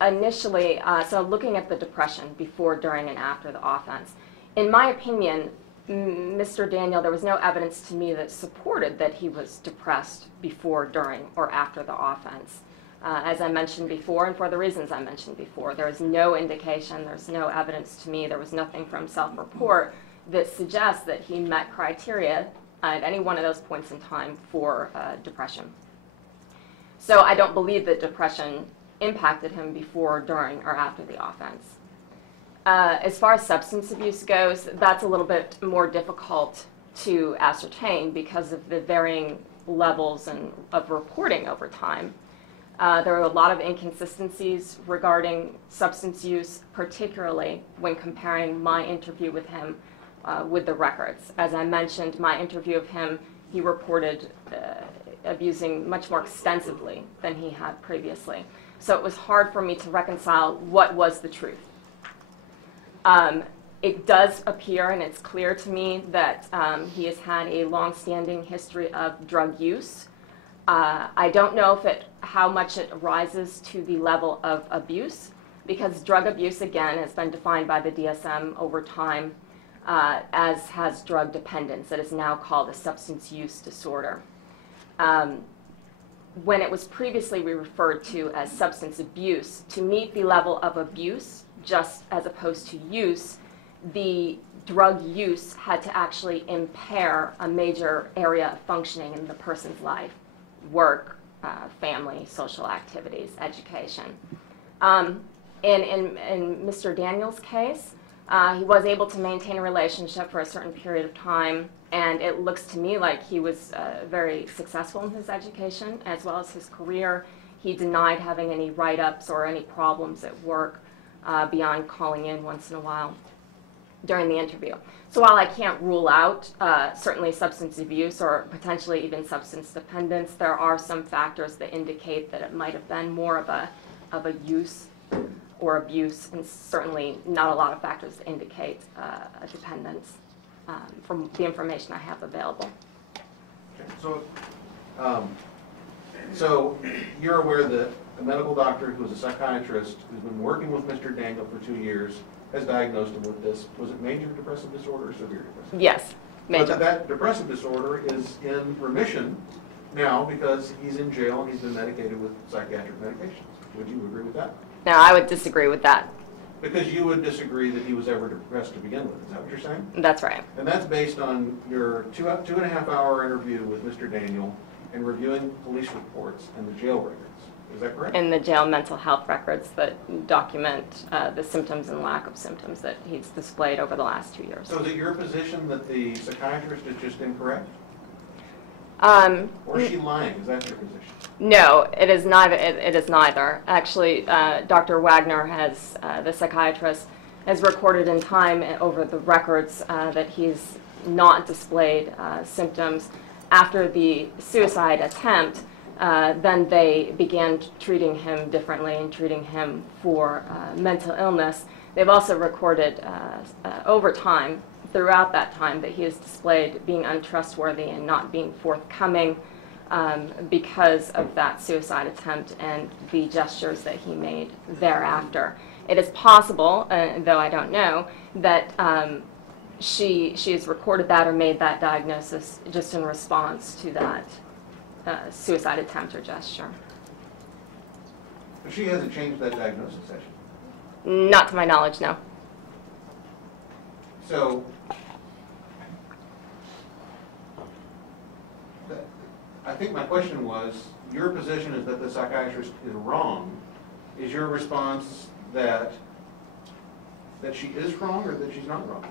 initially, so looking at the depression before, during, and after the offense, in my opinion, Mr. Daniel, there was no evidence to me that supported that he was depressed before, during, or after the offense. As I mentioned before, and for the reasons I mentioned before, there is no indication, there's no evidence to me, there was nothing from self-report that suggests that he met criteria at any one of those points in time for depression. So I don't believe that depression impacted him before, during, or after the offense. As far as substance abuse goes, that's a little bit more difficult to ascertain because of the varying levels of reporting over time. There are a lot of inconsistencies regarding substance use, particularly when comparing my interview with him with the records. As I mentioned, my interview of him, he reported abusing much more extensively than he had previously. So it was hard for me to reconcile what was the truth. It does appear, and it's clear to me, that he has had a long-standing history of drug use. I don't know how much it rises to the level of abuse, because drug abuse, again, has been defined by the DSM over time as has drug dependence. It is now called a substance use disorder. When it was previously referred to as substance abuse, to meet the level of abuse, just as opposed to use, the drug use had to actually impair a major area of functioning in the person's life: work, family, social activities, education. In Mr. Daniel's case, he was able to maintain a relationship for a certain period of time, and it looks to me like he was very successful in his education as well as his career. He denied having any write-ups or any problems at work beyond calling in once in a while during the interview. So while I can't rule out certainly substance abuse or potentially even substance dependence, there are some factors that indicate that it might have been more of a use or abuse, and certainly not a lot of factors that indicate a dependence from the information I have available. Okay. So you're aware that a medical doctor who is a psychiatrist who's been working with Mr. Daniel for 2 years has diagnosed him with this. Was it major depressive disorder or severe depressive? Yes, major. But that depressive disorder is in remission now because he's in jail and he's been medicated with psychiatric medications. Would you agree with that? No, I would disagree with that. Because you would disagree that he was ever depressed to begin with. Is that what you're saying? That's right. And that's based on your 2.5 hour interview with Mr. Daniel and reviewing police reports and the jail records. Is that correct? In the jail mental health records that document the symptoms and lack of symptoms that he's displayed over the last 2 years. So is it your position that the psychiatrist is just incorrect? Or is she lying? Is that your position? No, it is neither. It is neither. Actually, Dr. Wagner has, the psychiatrist, has recorded in time over the records that he's not displayed symptoms. After the suicide attempt, then they began treating him differently and treating him for mental illness. They've also recorded over time, throughout that time, that he has displayed being untrustworthy and not being forthcoming because of that suicide attempt and the gestures that he made thereafter. It is possible, though I don't know, that she has recorded that or made that diagnosis just in response to that suicide attempt or gesture. But she hasn't changed that diagnosis, has she? Not to my knowledge, no. So, I think my question was, your position is that the psychiatrist is wrong. Is your response that she is wrong or that she's not wrong?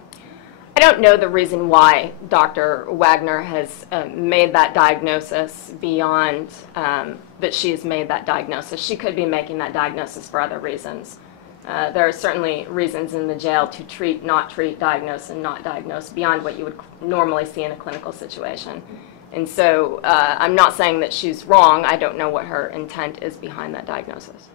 I don't know the reason why Dr. Wagner has made that diagnosis beyond that she's made that diagnosis. She could be making that diagnosis for other reasons. There are certainly reasons in the jail to treat, not treat, diagnose, and not diagnose beyond what you would normally see in a clinical situation. And so I'm not saying that she's wrong. I don't know what her intent is behind that diagnosis.